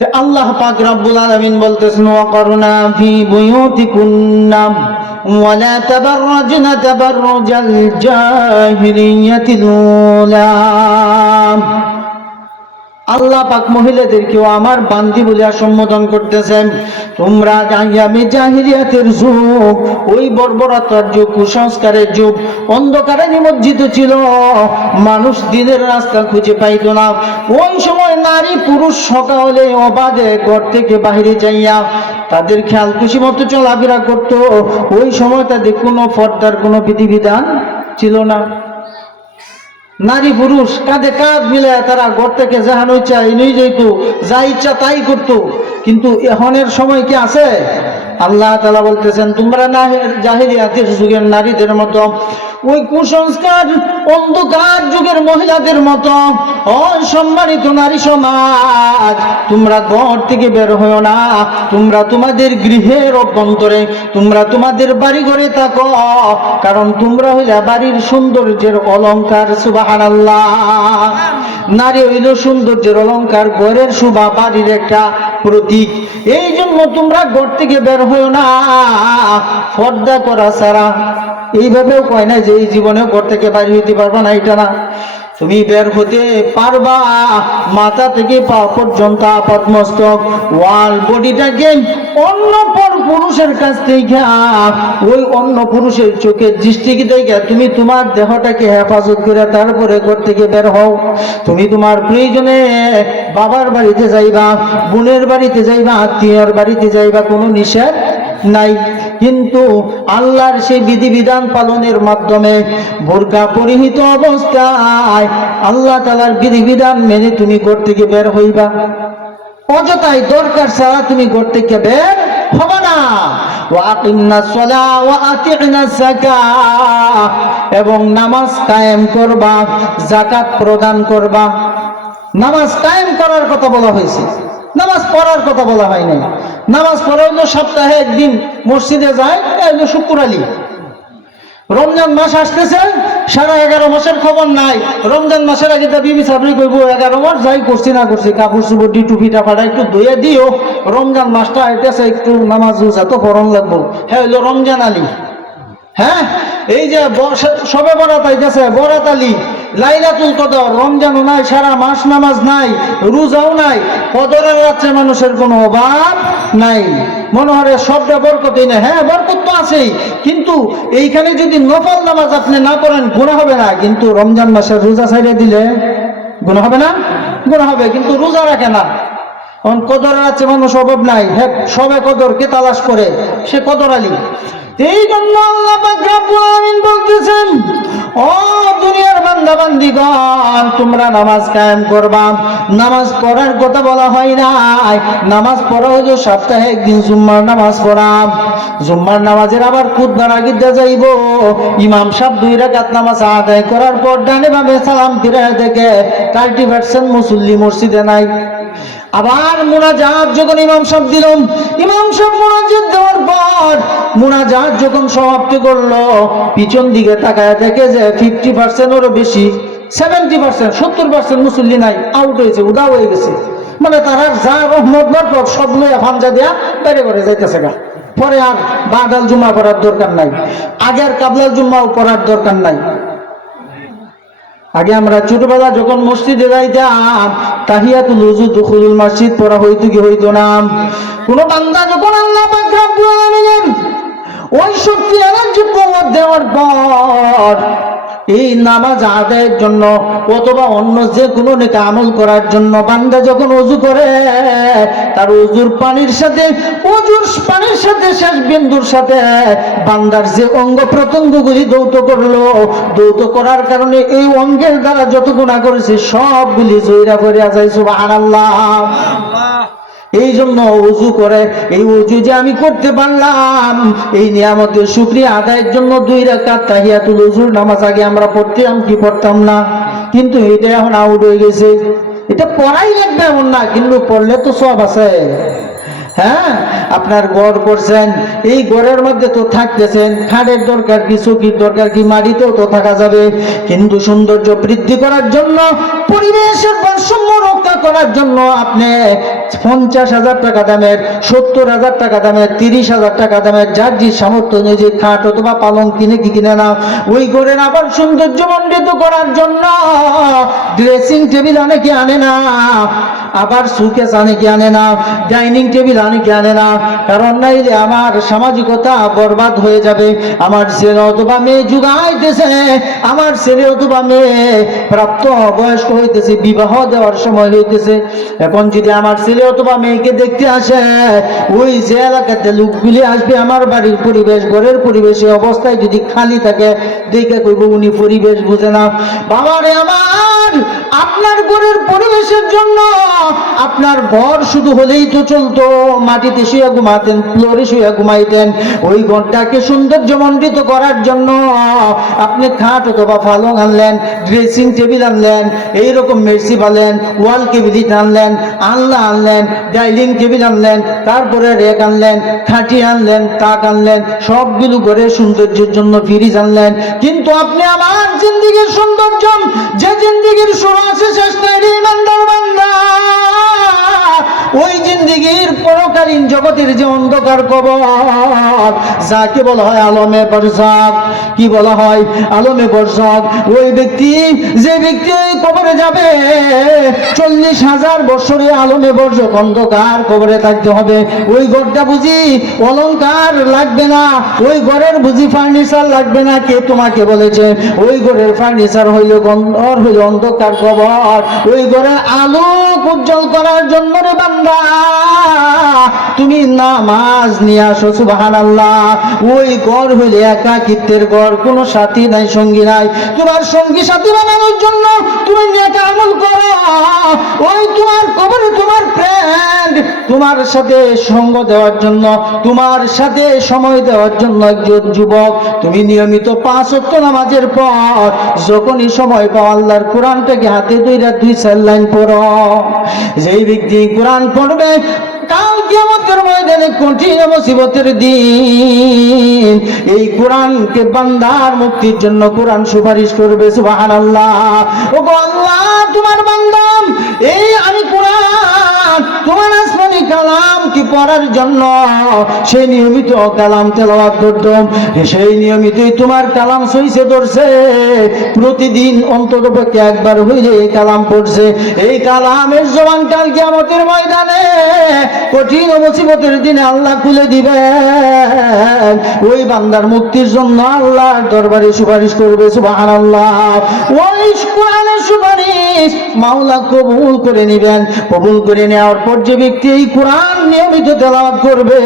আল্লাহ পাক রব্বুল আলামিন বলতেছেন ওয়াকরনা ফি বুয়ুতিকুন্না ওয়ালা তাবাররাজনা তাবাররুজাল জাহিলিয়াতিল উলা। আল্লাহ পাক মহিলাদেরকেও আমার বান্দি বলে সম্বোধন করতেছেন, তোমরা আইয়ামে জাহিলিয়াতের যুগ, ওই বর্বরতার যুগ, কুসংস্কারের যুগ, অন্ধকারে নিমজ্জিত ছিল, মানুষ দিনের রাস্তা খুঁজে পাইত না। ওই সময় নারী পুরুষ সকালে অবাধে ঘর থেকে বাহিরে যাইয়া তাদের খেয়াল খুশি মতো চলাফেরা করত। ওই সময় তাদের কোনো পর্দার কোনো বিধিবিধান ছিল না। নারী পুরুষ কাঁধে কাঁধ মিলে তারা ঘর থেকে জাহান ইচ্ছা এনেই যেত, যা ইচ্ছা তাই করত। কিন্তু এখনের সময় কি আছে? আল্লাহ তাআলা বলতেছেন, তোমরা না জাহিলিয়াতের যুগের নারীদের মতো, ওই কুসংস্কার অন্ধকার যুগের মহিলাদের মতো সম্মানিত নারী সমাজ, তোমরা ঘর থেকে বের হও না, তোমরা তোমাদের গৃহের অভ্যন্তরে, তোমরা তোমাদের বাড়ি ঘরে থাকো, কারণ তোমরা হইলা বাড়ির সৌন্দর্যের অলংকার। সুবহানাল্লাহ। নারী হইল সৌন্দর্যের অলংকার, ঘরের শোভা, বাড়ির একটা প্রতীক। এই জন্য তোমরা ঘর থেকে বের হও না পর্দা করা ছাড়া। এইভাবেও কয় না যে এই জীবনেও ঘর থেকে বাইরে হইতে পারবা না, এটা না। তুমি বের হতে পারবা মাথা থেকে পা পর্যন্ত আপাতমস্তক, ওয়াল বডিটাকে অন্য পুরুষের কাছ থেকে, ওই অন্য পুরুষের চোখের দৃষ্টি থেকে তুমি তোমার দেহটাকে হেফাজত করে তারপরে ঘর থেকে বের হও। তুমি তোমার প্রয়োজনে বাবার বাড়িতে যাইবা, বোনের বাড়িতে যাইবা, আত্মীয়র বাড়িতে যাইবা, কোনো নিষেধ নাই। কিন্তু আল্লাহর সেই বিধিবিধান পালনের মাধ্যমে বোরকা পরিহিত অবস্থায় আল্লাহ তাআলার বিধিবিধান মেনে তুমি ঘর থেকে বের হইবা। অযথাই দরকার ছাড়া তুমি ঘর থেকে বের হবে না। ওয়াকিমনাস সালাহ ওয়া আতিনাস যাকাহ, এবং নামাজ কায়েম করবা, যাকাত প্রদান করবা। নামাজ কায়েম করার কথা বলা হয়েছে, নামাজ পড়ার কথা বলা হয় নাই। নামাজ পড়া হইলো সপ্তাহে একদিন মসজিদে যায়, এই শুক্র আলী। রমজান মাস আসতেছে, সারা 11 মাসের খবর নাই। রমজান মাসের আগে তা বিবি সাবরি কইব 11 মাস যাই করছি না করছি, কাপড় চুপড় টুপিটা ফাটা একটু ধুয়ে দিও, রমজান মাসটা আইতেছে, একটু নামাজ রোজা তো পড়ন লাগবো। হ্যাঁ হইলো রমজান আলী। হ্যাঁ, এই যে সবে বরাত আইতেছে, বরাত আলী, লাইলাতুল কদর, রমজানও নাই, সারা মাস নামাজ নাই, রোজাও নাই, কদরের রাত্রে মানুষের কোনো অভাব নাই। মনে হয় সবটা বরকতই না। হ্যাঁ, বরকত তো আছেই, কিন্তু এইখানে যদি নফল নামাজ আপনি না পড়েন গুনাহ হবে না, কিন্তু রমজান মাসের রোজা ছাইড়ে দিলে গুনাহ হবে না? গুনাহ হবে, কিন্তু রোজা রাখে না। কদরের আছে মানুষ অভাব নাই, হ্যাঁ, সবে কদরকে তালাশ করে, সে কদর আলী। এই জন্য আল্লাহ পাক রব্বুল আলামিন বলতেছেন, ও দুনিয়ার বান্দা বান্দিগণ, তোমরা নামাজ কায়েম করবা। নামাজ পড়ার কথা বলা হয় নাই, নামাজ পড়া হলো সপ্তাহে একদিন জুম্মার নামাজ পড়া। জুম্মার নামাজের আবার খুতবার আগে যাইব, ইমাম সাহেব 2 রাকাত নামাজ আদায় করার পর ডানে বামে সালাম ফিরায় দেখে 30% মুসল্লি মসজিদে নাই। আবার মুনাজাত যখন ইমাম সাহেব দিলাম, ইমাম সাহেব মুনাজাত দেওয়ার পর মুনাজাত যখন সমাপ্তি করলো, পিছন দিকে তাকায় দেখে যে 50%-এরও বেশি, 70%, 70% মুসল্লি নাই, আউট হয়েছে, উদা হয়ে গেছে। মানে তারা যা রহমত বরকত সব লইয়া ফামজা দিয়া বাইরে করে যাইতেছে গা। পরে আর বাদাল জুম্মা পড়ার দরকার নাই, আগের কাবলাল জুম্মাও পড়ার দরকার নাই। আগে আমরা ছোটবেলা যখন মসজিদে যাইতাম, তাহিয়াতুল ওযু দুখুলুল মসজিদ পড়া হইতো কি হইতো না? কোন বান্দা যখন আল্লাহ পাক রব্বুল আলামিন ওই শক্তি এনার্জি পাওয়ার দেওয়ার পর এই নামাজ আদায়ের জন্য অথবা অন্য যে কোনো নেক আমল করার জন্য বান্দা যখন ওযু করে, তার ওযুর পানির সাথে শেষ বিন্দুর সাথে বান্দার যে অঙ্গ প্রত্যঙ্গগুলি দৌত করলো, দৌত করার কারণে এই অঙ্গের দ্বারা যত গুনাহ করেছে সবগুলি জয়রা করে যায়। সুবহানাল্লাহ। এই জন্য ওযু করে, এই ওযু যে আমি করতে পারলাম, এই নিয়ামতের শুকরিয়া আদায়ের জন্য 2 রাকাত তাহিয়াতুল ওযুর নামাজ আগে আমরা পড়তাম কি পড়তাম না, কিন্তু এটা এখন আউট হয়ে গেছে। এটা পড়াই লাগবে এমন না, কিন্তু পড়লে তো সব আছে। হ্যাঁ, আপনার ঘর করছেন, এই ঘরের মধ্যে তো থাকতেছেন, খাটের দরকার কি, চৌকির দরকার কি, মাটিতেও তো থাকা যাবে, কিন্তু সৌন্দর্য বৃদ্ধি করার জন্য, পরিবেশের ভারসাম্য রক্ষা করার জন্য আপনি 50,000 টাকা দামের, 70,000 টাকা দামের, 30,000 টাকা দামের, যার যে সামর্থ্য অনুযায়ী খাট অথবা পালং কিনে কি কিনে না, ওই ঘরের আবার সৌন্দর্য মণ্ডিত করার জন্য ড্রেসিং টেবিল অনেকে আনে না, আবার সুকেস অনেকে আনে না, ডাইনিং টেবিল অনেকে আনে না। কারণ নাইলে আমার সামাজিকতা বরবাদ হয়ে যাবে। আমার ছেলে অথবা মেয়ে যুগাইতেছে, আমার ছেলে অথবা মেয়ে প্রাপ্ত বয়স্ক হইতেছে, বিবাহ দেওয়ার সময় হইতেছে। এখন যদি আমার ছেলে অথবা মেয়েকে দেখতে আসে, ওই যে এলাকাতে লোকগুলি আসবে, আমার বাড়ির পরিবেশ, ঘরের পরিবেশে অবস্থায় যদি খালি থাকে, দেখে কইব উনি পরিবেশ বুঝে না। বাবারে আমার, আপনার ঘরের পরিবেশের জন্য আপনার ঘর শুধু হলেই তো চলতো, মাটিতে শুয়ে ঘুমাতেন, ফ্লোরে শুয়ে ঘুমাইতেন। ওই ঘরটাকে সৌন্দর্যমণ্ডিত করার জন্য আপনি খাট অথবা পালং আনলেন, ড্রেসিং টেবিল আনলেন, এইরকম মের্সি পালেন, ওয়াল কেবিনেট আনলেন, আনলেন ডাইনিং টেবিল আনলেন, তারপরে রেক আনলেন, খাটি আনলেন, তাক আনলেন, সবগুলো ঘরের সৌন্দর্যের জন্য ফ্রিজ আনলেন। কিন্তু আপনি আমার জিন্দিগির সৌন্দর্য, যে জিন্দিগির শুরু আছে শেষ নাই রে ইমানদার বান্দা, ওই জিন্দিগির পরকালীন জগতের যে অন্ধকার কবর, যাকে বলা হয় আলমে বরজাখ, কি বলা হয় আলমে বরজাখ, ওই ব্যক্তি, যে ব্যক্তি ওই কবরে যাবে, 40,000 বছরে আলমে বরজাখ অন্ধকার কবরে থাকতে হবে। ওই ঘরটা বুঝি অলংকার লাগবে না, ওই ঘরের বুঝি ফার্নিচার লাগবে না। কে তোমাকে বলেছে? ওই ঘরের ফার্নিচার হইল অন্ধকার কবর। ওই ঘরে আলোক উজ্জ্বল করার জন্য রে বান্দা, তুমি নামাজ নিয়ে আসো, সুবহানাল্লাহ। ওই ঘর হইলে একাকিত্বের ঘর, কোনো সাথী নাই, সঙ্গী নাই। তোমার সঙ্গী সাথী বানানোর জন্য তুমি নেক আমল করো। ওই তোমার কবরে তোমার ফ্রেন্ড, তোমার সাথে সঙ্গ দেওয়ার জন্য, তোমার সাথে সময় দেওয়ার জন্য একজন যুবক, তুমি নিয়মিত 5 ওয়াক্ত নামাজের পর যখনই সময় পাও আল্লাহর কোরআনটাকে হাতে ধইরা 2-4 লাইন পড়ো। যেই ব্যক্তি কোরআন পড়বে, কাল কিয়ামতের ময়দানে কঠিন মুসিবতের দিন এই কোরআনকে বান্দার মুক্তির জন্য কোরআন সুপারিশ করবে, সুবহানাল্লাহ। ওগো আল্লাহ, তোমার বান্দা এই আমি কোরআন, তোমার আসমানি কালাম কি পড়ার জন্য সেই নিয়মিত কালাম তেলাওয়াত করতাম, সেই নিয়মিতই তোমার কালাম সইছে ধরছে, প্রতিদিন অন্ততপক্ষে একবার হইলে এই কালাম পড়ছে। এই কালামের জবান কাল কিয়ামতের ময়দানে কঠিন মুসিবতের দিনে আল্লাহ খুলে দিবেন। ওই বান্দার মুক্তির জন্য আল্লাহর দরবারে সুপারিশ করবে, সুবহানাল্লাহ। ওই কোরআনের সুপারিশ মাওলা কবুল করে নেবেন। কবুল করে নেওয়ার পর যে ব্যক্তি এই কোরআন নিয়মিত তেলাওয়াত করবে,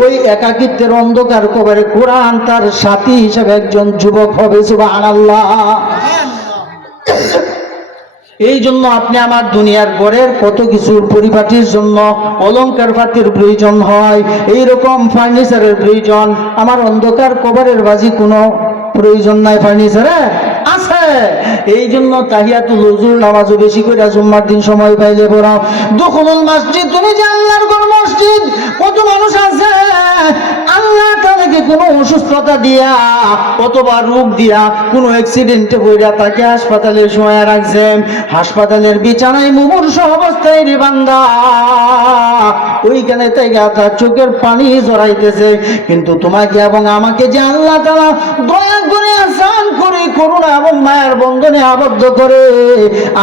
ওই একাকিত্বের অন্ধকার কবরে কোরআন তার সাথী হিসেবে একজন যুবক হবে, সুবহানাল্লাহ। এই জন্য আপনি আমার দুনিয়ার ঘরের কত কিছুর পরিপাটির জন্য অলংকার পাতির প্রয়োজন হয়, এইরকম ফার্নিচারের প্রয়োজন। আমার অন্ধকার কবরের বাজি কোনো প্রয়োজন নাই, ফার্নিচারে আছে। এই জন্য তাহিয়াতুল হুজুর নামাজও বেশি করে জুম্মার দিন সময় পাইলে পড়াও। দুখুলুল মসজিদ, তুমি যে আল্লাহর ঘর মসজিদ, কত মানুষ আছে আল্লাহ তাদেরকে কোনো অসুস্থতা দিয়া অথবা রোগ দিয়া কোনো অ্যাক্সিডেন্টে পড়া তাকে হাসপাতালে শোয়া রাখছেন, হাসপাতালের বিছানায় মুমূর্ষ অবস্থায় রে বান্দা, ওইখানে তাই তার চোখের পানি জড়াইতেছে। কিন্তু তোমাকে এবং আমাকে যে আল্লাহ তাআলা দয়া করে আসান করে করুণা এবং মায়ের বন্ধনে আবদ্ধ করে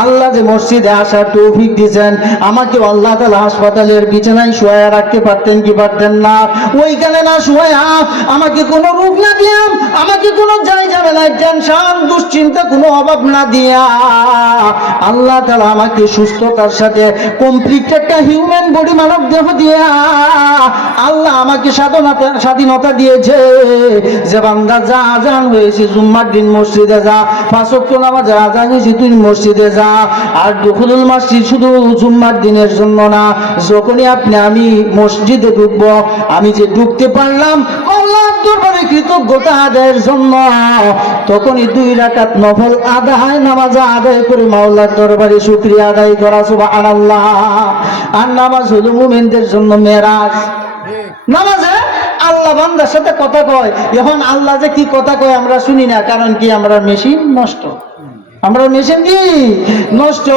আল্লাহ যে মসজিদে আসার তৌফিক দিয়েছেন, আমাকে আল্লাহ তাআলা হাসপাতালের বিছানায় শোয়া রাখতে পারতেন কি পারতেন না? ওইখানে না শোয়া আমাকে কোনো রোগ না দিয়া, আমাকে কোনো ঝামেলায় টেনশন দুশ্চিন্তা কোনো অভাব না দিয়া আল্লাহ তাআলা আমাকে সুস্থতার সাথে কমপ্লিট একটা হিউম্যান বডি, মানব দেহ দিয়া আল্লাহ আমাকে স্বাধীনতা দিয়েছে। যে বান্দা যা আজান হয়েছে জুম্মার দিন মসজিদে যা, 5 ওয়াক্ত নামাজের আজান হয়েছে তুই মসজিদে যা। আর দুখুলুল মসজিদ শুধু জুম্মার দিনের জন্য না, যখনই আপনি আমি মসজিদে ঢুকবো, আমি যে ঢুকতে পারলাম আল্লাহর দরবারে কৃতজ্ঞতা আদায়ের জন্য, তখনই 2 রাকাত নফল আদায় নামাজ আদায় করে মাওলার দরবারে শুকরিয়া আদায় করা, সুবহানাল্লাহ। আর নামাজ হলো মুমিনদের জন্য মেরাজ। নামাজে আল্লাহ বান্দার সাথে কথা কয়। এখন আল্লাহ যে কি কথা কয় আমরা শুনি না, কারণ কি আমরা মেশিন নষ্ট। আমরা মেশিন দিই নষ্ট,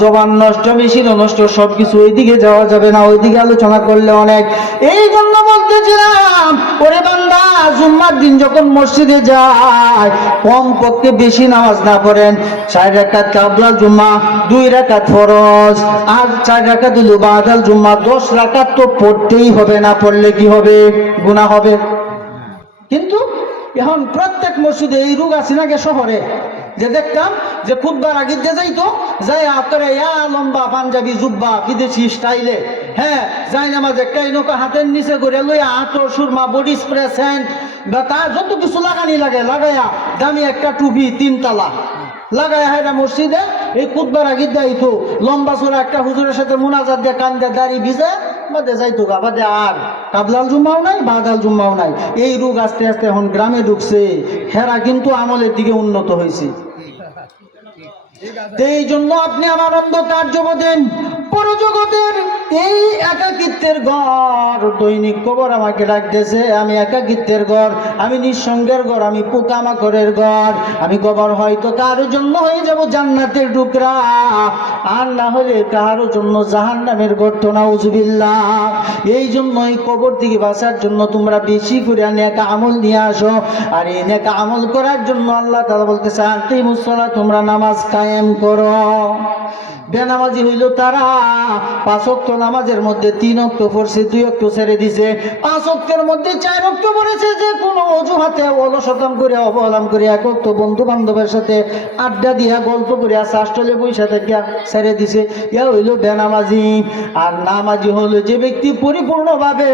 জবান নষ্ট, মেশিনও নষ্ট, সবকিছু ওইদিকে যাওয়া যাবে না, ওইদিকে আলোচনা করলে অনেক। এই জন্য বলতেছিলাম, ওরে বান্দা, জুম্মার দিন যখন মসজিদে যায় কমপক্ষে বেশি নামাজ না পড়েন, 4 রাকাত কাবলা জুম্মা, 2 রাকাত ফরজ, আর 4 রাকাত হলো বাদাল জুম্মা, 10 রাকাত তো পড়তেই হবে, না পড়লে কি হবে? গুনাহ হবে। কিন্তু এখন প্রত্যেক মসজিদে এই রোগ আছে নাকি শহরে, যে দেখতাম যে খুতবার আগে যে যাইতো, যাই আপনারা লম্বা পাঞ্জাবি জুব্বা বিদেশি স্টাইলে, হ্যাঁ, যাই নামাজ একটাই নৌকা হাতের নিচে করে লইয়া আঁটো সুরমা বডি স্প্রে সেন্ট বা তার যত কিছু লাগানি লাগে লাগাইয়া দামি একটা টুপি 3 তালা লাগাইয়া হেরা মসজিদে এই খুতবার আগে যাইতো, লম্বা চোরা একটা হুজুরের সাথে মুনাজাত দিয়ে কান দিয়ে দাড়ি ভিজে বাদে যাইতো গা, বাদে আর কাবলাল জুম্মাও নাই, বাদাল জুম্মাও নাই। এই রোগ আস্তে আস্তে এখন গ্রামে ঢুকছে। হেরা কিন্তু আমলের দিকে উন্নত হয়েছে। এই জন্য আপনি আমার অন্ধকার জগতের পরজগতের এই একাকিত্বের ঘর, দৈনিক কবর আমাকে ডাকতেছে, আমি একাকিত্বের ঘর, আমি নিঃসঙ্গের ঘর, আমি পোকামাকড়ের ঘর, আমি কবর হয়তো কারো জন্য হয়ে যাব জান্নাতের টুকরা, আর না হলে কারো জন্য জাহান্নামের গর্ত, নাউজুবিল্লাহ। এই জন্য এই কবর থেকে বাঁচার জন্য তোমরা বেশি করে নেক আমল নিয়ে আসো। আর এই নেক আমল করার জন্য আল্লাহ তাআলা বলতেছে, আকিমুস সালাত, তোমরা নামাজ কায়েম করো। বেনামাজি হইল তারা 5 ওয়াক্ত নামাজের মধ্যে 3 ওয়াক্ত পড়ছে, 2 ওয়াক্ত ছেড়ে দিছে, 5 ওয়াক্তের মধ্যে 4 ওয়াক্ত পড়েছে, যে কোনো অজুহাতে অলসতাম করে অবহেলাম করে 1 ওয়াক্ত বন্ধু বান্ধবের সাথে আড্ডা দিয়া গল্প করে আশ্রলে বৈশা থেকে ছেড়ে দিছে, ইয়া হইল বেনামাজি। আর নামাজি হলো যে ব্যক্তি পরিপূর্ণভাবে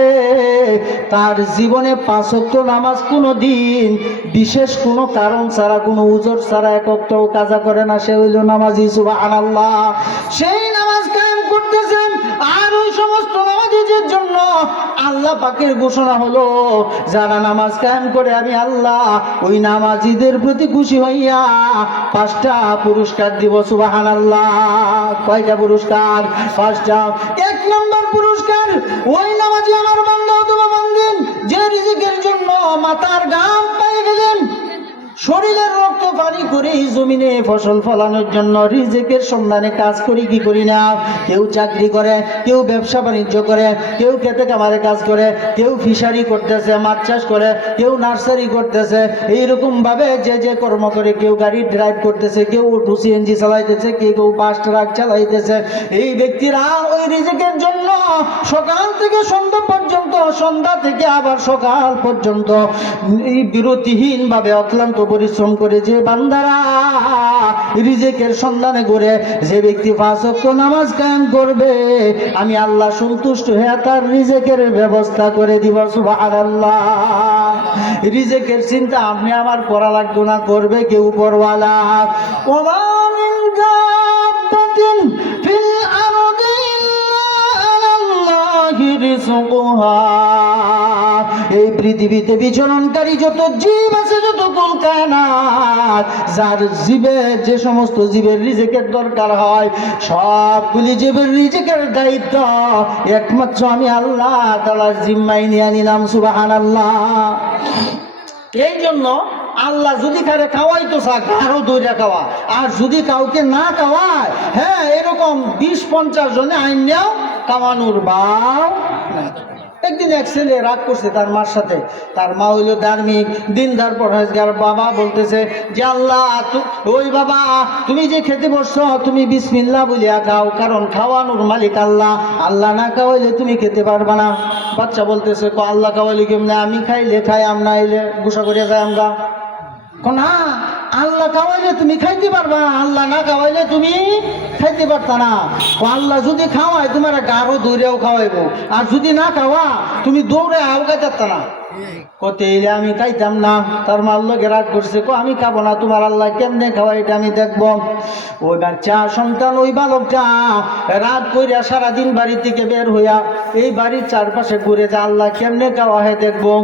তার জীবনে 5 ওয়াক্ত নামাজ কোনো দিন বিশেষ কোনো কারণ ছাড়া, কোনো উজর ছাড়া 1 ওয়াক্তও কাজা করে না, সে হইল নামাজি। সুবহানাল্লাহ। সেই নামাজ কায়েম করতেছেন। আর ওই সমস্ত নামাজীদের জন্য আল্লাহ পাকের ঘোষণা হলো, যারা নামাজ কায়েম করে আমি আল্লাহ ওই নামাজীদের প্রতি খুশি হইয়া 5টা পুরস্কার দিব। সুবহানাল্লাহ। কয়টা পুরস্কার? 5টা। 1 নম্বর পুরস্কার, ওই নামাজি আমার বান্দা অথবা বান্দিন যে রিজিকের জন্য মাথার ঘাম পায়ে গেলেন, শরীরের রক্ত পানি করে এই জমিনে ফসল ফলানোর জন্য রিজিকের সন্ধানে কাজ করি কি করি না। কেউ চাকরি করে, কেউ ব্যবসা বাণিজ্য করে, কেউ খেতে খামারে কাজ করে, কেউ ফিশারি করতেছে, মাছ চাষ করে, কেউ নার্সারি করতেছে, এইরকম ভাবে যে যে কর্ম করে, কেউ গাড়ি ড্রাইভ করতেছে, কেউ অটো সিএনজি চালাইতেছে, কেউ বাস ট্রাক চালাইতেছে। এই ব্যক্তিরা ওই রিজিকের জন্য সকাল থেকে সন্ধ্যা পর্যন্ত, সন্ধ্যা থেকে আবার সকাল পর্যন্ত এই বিরতিহীন ভাবে অক্লান্ত পরিশ্রম করে যে বান্দারা রিজিকের সন্ধানে ঘুরে, যে ব্যক্তি 5 ওয়াক্ত নামাজ কায়েম করবে, আমি আল্লাহ সন্তুষ্ট হয়ে তার রিজিকের ব্যবস্থা করে দিব। সুবহানাল্লাহ। রিজিকের চিন্তা আপনি আমার করা লাগবে না, করবে কেউ উপরওয়ালা। ওমা মিন দাব্বাতিন ফিল আরদি ইল্লা আলাল্লাহি রিজকুহা। এই পৃথিবীতে বিচরণকারী যত জীব আছে, যত কুলকায়নাত, যার জীবের যে সমস্ত জীবের রিজিকের দরকার হয়, সবগুলি জীবের রিজিকের দায়িত্ব একমাত্র আমি আল্লাহ তাআলার জিম্মায় নিয়ে নিলাম। সুবহানাল্লাহ। এই জন্য আল্লাহ যদি কারে খাওয়াই তো চাক আরো দইরা খাওয়া, আর যদি কাউকে না খাওয়ায়, হ্যাঁ, এরকম 20-50 জনে আইন নেও কামানোর বাও। একদিন এক ছেলে রাগ করছে তার মার সাথে। তার মা হইল ধার্মিক, দিনদার পরহেজগার। বাবা বলতেছে যে আল্লাহ, ওই বাবা, তুমি যে খেতে বসছো তুমি বিসমিল্লাহ বলিয়া খাও, কারণ খাওয়ানোর মালিক আল্লাহ, আল্লাহ না খাওয়াইলে তুমি খেতে পারবা না। বাচ্চা বলতেছে আল্লাহ খাওয়াইলে কেমনে? আমি খাইলে খাই, আম না আইলে গুসা করিয়া যায় আমরা। না, আল্লাহ খাওয়াইলে তুমি খাইতে পারবা, আল্লাহ না খাওয়াইলে তুমি খাইতে পারতা না। আল্লাহ যদি খাওয়ায় তোমার গাঢ় দৌড়েও খাওয়াইবো, আর যদি না খাওয়া তুমি দৌড়ে আলগা যাতা না। কতে এলে আমি খাইতাম না। তার মার লোকে রাগ করছে, আমি খাবো না, তোমার আল্লাহ কেমনে খাওয়াই এটা আমি দেখবো। ওই বাচ্চা সন্তান, ওই বালকটা রাত কইরা সারাদিন বাড়ি থেকে বের হইয়া এই বাড়ির চারপাশে ঘুরে যা আল্লাহ কেমনে খাওয়া হয় দেখবো।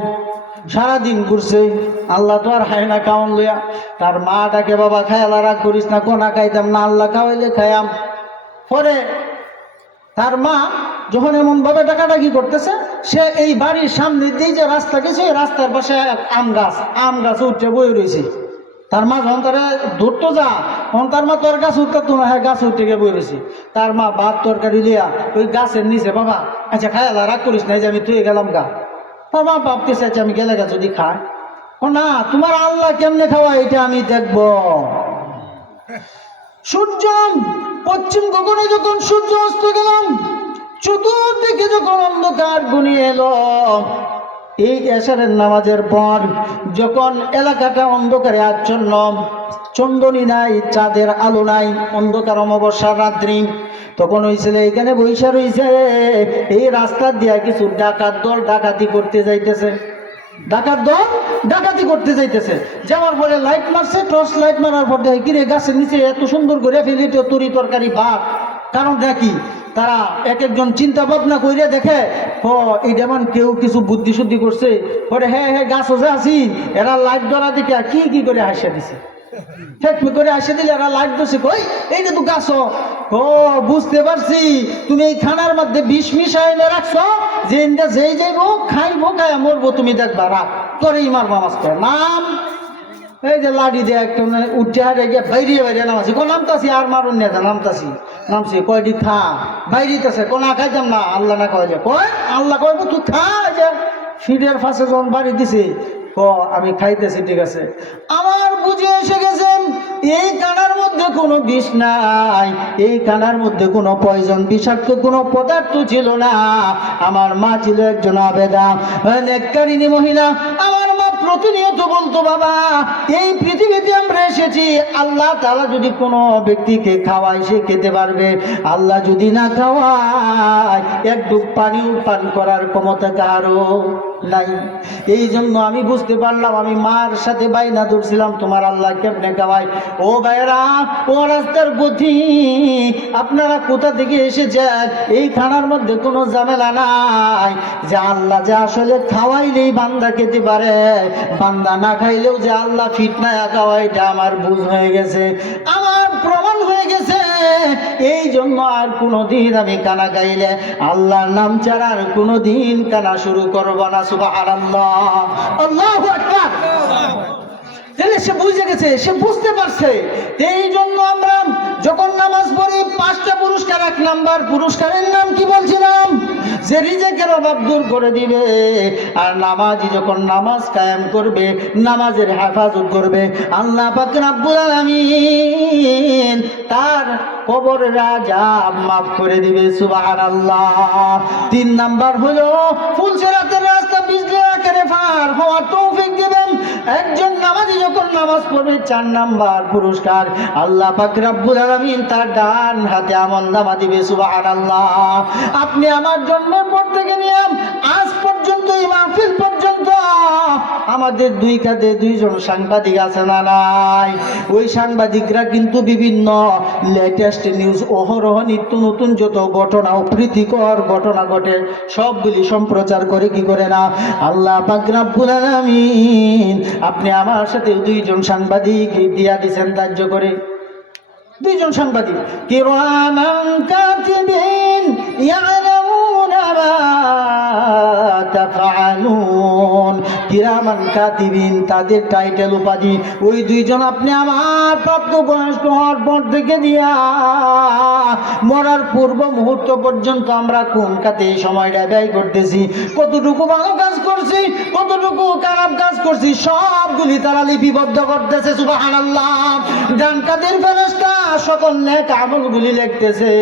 সারাদিন ঘুরছে, আল্লাহ তো আর খায় না খাওয়ান লইয়া। তার মা ডাকে, বাবা খায়ালা রাগ করিস না, কোনা খাইতাম না, আল্লাহ খাওয়াইলে খায়াম। পরে তার মা যখন এমন ভাবে ডাকাডাকি করতেছে, সে এই বাড়ির সামনে দিয়ে যে রাস্তা গেছে, রাস্তার পাশে আম গাছ উঠে বয়ে রয়েছে। তার মা যখন তারা ধরতো যা, তার মা তোর গাছ উঠতে তো না, হ্যাঁ গাছ উঠতে গিয়ে বই রয়েছি। তার মা ভাত তরকারি লিয়া ওই গাছের নিচে, বাবা আচ্ছা খায়ালা রাগ করিস না, এই যে আমি তুই গেলাম গা। তার মা ভাবতেছে আচ্ছা আমি গেলে গা যদি খায়, না তোমার আল্লাহ কেমনে খাওয়া এটা আমি দেখব। সূর্য পশ্চিম গগনে যখন সূর্য অস্ত গেলাম, চতুর্দিকে যখন অন্ধকার ঘনিয়ে এলো, এই এশারের নামাজের পর যখন এলাকাটা অন্ধকারে আচ্ছন্ন, চন্দনী নাই, চাঁদের আলো নাই, অন্ধকার অমাবস্যার রাত্রি, তখন ওই ছেলে এখানে বৈশা রয়েছে। এই রাস্তা দিয়া কিছু ডাকাত দল ডাকাতি করতে যাইতেছে, ডাকাত দল ডাকাতি করতে যাইতেছে। যাওয়ার পরে লাইট মারছে, টর্চ লাইট মারার পর দেখে কিরে গাছের নিচে এত সুন্দর করে ফেলিত তরি তরকারি ভাত। কারণ দেখি তারা এক একজন চিন্তা ভাবনা কইরে দেখে, ও এইটা মান কেউ কিছু বুদ্ধি শুদ্ধি করছে। পরে হ্যাঁ হ্যাঁ গাছ ওজে আসি, এরা লাইট ধরা দিতে কি কি করে হাসিয়া দিছে, ঠেকমি করে হাসিয়ে দিলে এরা লাইট ধরছে, কই এইটা তো গাছ। ও বুঝতে পারছি, তুমি এই থানার মধ্যে বিষ মিশাই এনে রাখছো, যে যেই যাইবো খাইবো, খাইয়া মরবো, তুমি দেখবা রাখ তোরেই মারবা মাস্ত নাম। এই যে লাড়ি দিয়ে একটা উঠে হারে গিয়ে বাইরে বাইরে নামাছি, কোন নামতাছি আর মারুন নিয়ে যা নামতাছি, নামছি কয়টি খা বাইরেতেছে, কোন না খাইতাম না, আল্লাহ না কয় কয় আল্লাহ কয়বো তুই খা। যে ফিডের ফাঁসে যখন বাড়ি দিছে, ও আমি খাইতেছি, ঠিক আছে। আমার বুঝে এসে গেছেন এই কানার মধ্যে কোনো বিষ নাই, এই কানার মধ্যে কোনো পয়জন বিষাক্ত কোনো পদার্থ ছিল না। আমার মা ছিল একজন আবেদা নেককারিনী মহিলা। আমার মা প্রতিনিয়ত বলতো, বাবা এই পৃথিবীতে আমরা এসেছি, আল্লাহ তাআলা যদি কোনো ব্যক্তিকে খাওয়ায় সে খেতে পারবে, আল্লাহ যদি না খাওয়ায় এক ডুব পানিও পান করার ক্ষমতা কারো নাই। এই জন্য আমি বুঝতে পারলাম, আমি মার সাথে বাইনা ধরছিলাম তোমার আল্লাহ কেমনে খাওয়ায়। ও ভাইরা, ও রাস্তার পথি, আপনারা কোথা থেকে এসেছেন? এই খানার মধ্যে কোনো ঝামেলা নাই, যে আল্লাহ যে আসলে খাওয়াইলেই বান্দা খেতে পারে, বান্দা না খাইলেও যে আল্লাহ ফিটনা খাওয়ায়, এটা আমার বুঝ হয়ে গেছে, আমার প্রমাণ হয়ে গেছে। এই জন্য আর কোনোদিন আমি কানা গাইলে আল্লাহর নাম ছাড়া আর কোনোদিন কানা শুরু করবো না। সুবহানাল্লাহ, আল্লাহু আকবার। তাহলে সে বুঝে গেছে, সে বুঝতে পারছে। এই জন্য আমরা যখন নামাজ পড়ি 5টা পুরস্কার, 1 নাম্বার পুরস্কারের নাম কি বলছিলাম, যে রিজেকের অভাব দূর করে দিবে। আর নামাজি যখন নামাজ কায়েম করবে, নামাজের হেফাজত করবে, আল্লাহ পাক রব্বুল আলামিন তার কবরের আযাব মাফ করে দিবে। সুবহানাল্লাহ। 3 নাম্বার হলো ফুলসিরাতের রাস্তা বিজলি আকারে পার হওয়ার তৌফিক দিবেন একজন নামাজি যখন নামাজ পড়বে। 4 নাম্বার পুরস্কার, আল্লাহ পাক রব্বুল আলামিন তার ডান হাতে আমলনামা দিবে। সুবহানাল্লাহ। আপনি আমার জন্মের পর থেকে নিয়ে আজ পর্যন্ত, এই মাহফিল পর্যন্ত আমাদের 2 কাঁধে 2 জন সাংবাদিক আছে না নাই? ওই সাংবাদিকরা কিন্তু বিভিন্ন লেটেস্ট নিউজ, অহরহ নিত্য নতুন যত ঘটনা ও প্রীতিকর ঘটনা ঘটে সবগুলি সম্প্রচার করে, কি করে না? আল্লাহ পাক রব্বুল আলামিন আপনি আমার সাথে 2 জন সাংবাদিক দিয়া দিয়েছেন ধার্য করে। 2 জন সাংবাদিক, কিরামান কাতিবিন ইয়ালামুনা মা তাফআলুন। কিরামান কাতিবিন তাদের টাইটেল উপাধি। ওই 2 জন আপনি আমার প্রাপ্তবয়স্ক হওয়ার পর থেকে দিয়া মরার পূর্ব মুহূর্ত পর্যন্ত আমরা কোন কাতে এই সময়টা ব্যয় করতেছি, কতটুকু ভালো কাজ করছি, কতটুকু খারাপ কাজ করছি, সবগুলি তারা লিপিবদ্ধ করতেছে। সুবহানাল্লাহ। ডান কাদের ফেরেশতা সকল নেক আমলগুলি লিখতেছে,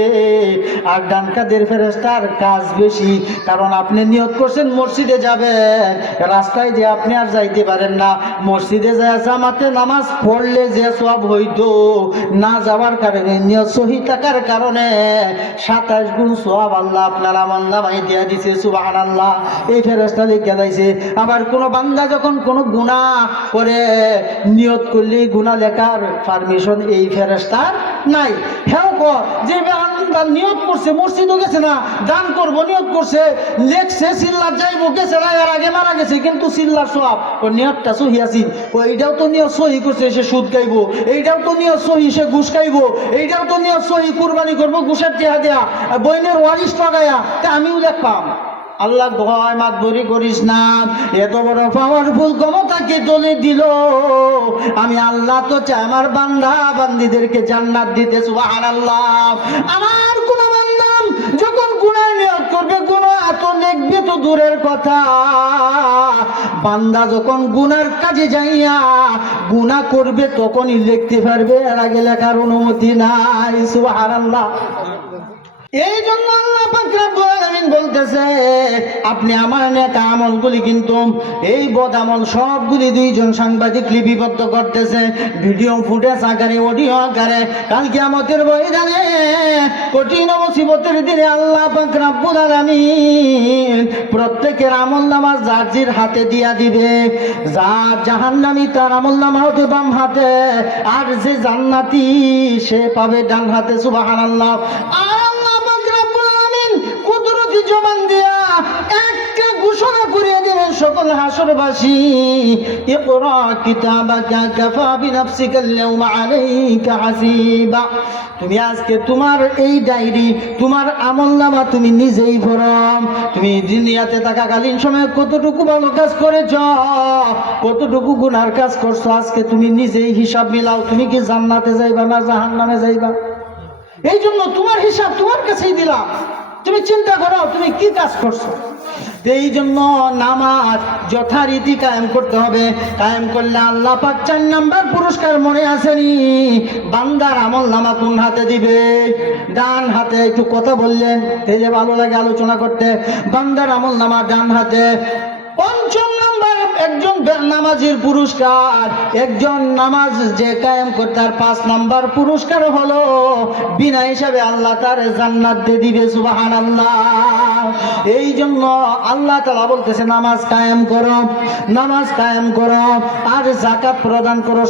আর ডান কাদের ফেরেশতার কাজ বেশি। কারণ আপনি নিয়ত করছেন মসজিদে যাবেন, রাস্তায় যে আপনি আর যাইতে পারেন না, মসজিদে যায় জামাতে নামাজ পড়লে যে সওয়াব হইতো, না যাওয়ার কারণে, নিয়ত সহি থাকার কারণে 27 গুণ সওয়াব আল্লাহ আপনার আমলনামায় দিয়া দিয়েছে। সুবহানাল্লাহ। এই ফেরেশতা লিখে দিয়েছে। আবার কোন বান্দা যখন কোনো গুনাহ করে, নিয়ত করলেই গুনাহ লেখার পারমিশন এই ফেরেশতার নাই। হ্যাঁ, যে বান্দা নিয়ত করছে, মসজিদও গেছে না, দান করবো নিয়ত করছে, লেখছে সিল্লার যাইবো, গেছে না, এর আগে মারা গেছে, কিন্তু সিল্লার সওয়াব, ও নিয়তটা সহি আছে, ও এইটাও তো নিয়ত সহি করছে সে সুদ খাইবো, এইটাও তো নিয়ত সহি সে ঘুষ খাইবো, এইটাও তো নিয়ত সহি কুরবানি করবো ঘুষের টিহা দেয়া, বইনের ওয়ারিশ টাকায়া, তা আমিও দেখলাম। আল্লাহ ভয় মাতবরি করিস না। এত বড় পাওয়ারফুল ক্ষমতাকে তোলে দিল, আমি আল্লাহ তো চাই আমার বান্দা বান্দীদেরকে জান্নাত দিতে। সুবহানাল্লাহ। আমার কোন বান্দা যখন গুনাহ নিয়ত করবে, গুনাহ এত লিখবে তো দূরের কথা, বান্দা যখন গুনার কাজে যাইয়া গুনাহ করবে তখনই লিখতে পারবে, এর আগে লেখার অনুমতি নাই। সুবহানাল্লাহ। এই জন্য আল্লাহ পাক রব্বুল আলামিন বলতেছে, আপনি আমার নেক আমলগুলি কিন্তু এই বদ আমল সবগুলি দুইজন সাংবাদিক লিপিবদ্ধ করতেছে, ভিডিও ফুটেজ আকারে, অডিও আকারে। কাল কিয়ামতের ময়দানে কঠিন মুসিবতের দিনে আল্লাহ পাক রব্বুল আলামিন প্রত্যেকের আমলনামা যার যার হাতে দিয়া দিবে। যার জাহান্নামী তার আমলনামা হবে বাম হাতে, আর যে জান্নাতি সে পাবে ডান হাতে। সুবহানাল্লাহ। জবান দিয়া একটা ঘোষণা করে দিলেন সকল হাসরবাসী, ইকরা কিতাবাকা কাফা বিনাফসিকা আল-ইয়াওমা আলাইকা হাসিবা। তুমি আজকে তোমার এই ডায়েরি, তোমার আমলনামা তুমি নিজেই পড়ো। তুমি দুনিয়াতে থাকাকালীন সময়ে কতটুকু ভালো কাজ করেছ, কতটুকু গুনার কাজ করছো, আজকে তুমি নিজেই হিসাব মিলাও। তুমি কি জান্নাতে যাইবা না জাহান্নামে যাইবা? এই জন্য তোমার হিসাব তোমার কাছেই দিলাম, তুমি চিন্তা করো তুমি কি কাজ করছো। এই জন্য নামাজ যথারীতি কায়েম করতে হবে। কায়েম করলে আল্লাহ পাক 4 নাম্বার পুরস্কার মনে আসেনি, বান্দার আমলনামা কোন হাতে দিবে? ডান হাতে। একটু কথা বললেন, এই যে ভালো লাগে আলোচনা করতে। বান্দার আমলনামা ডান হাতে। 5 নাম্বার একজন নামাজের পুরস্কার, একজন নামাজ যে কায়েম করে তার 5 নাম্বার পুরস্কার হলো বিনা হিসাবে আল্লাহ তার জান্নাত দিয়ে দিবে। সুবহানাল্লাহ। এই জন্য আল্লাহ তাআলা বলতেছে নামাজ কায়েম করো, নামাজ কায়েম করো, আর যাকাত প্রদান করো।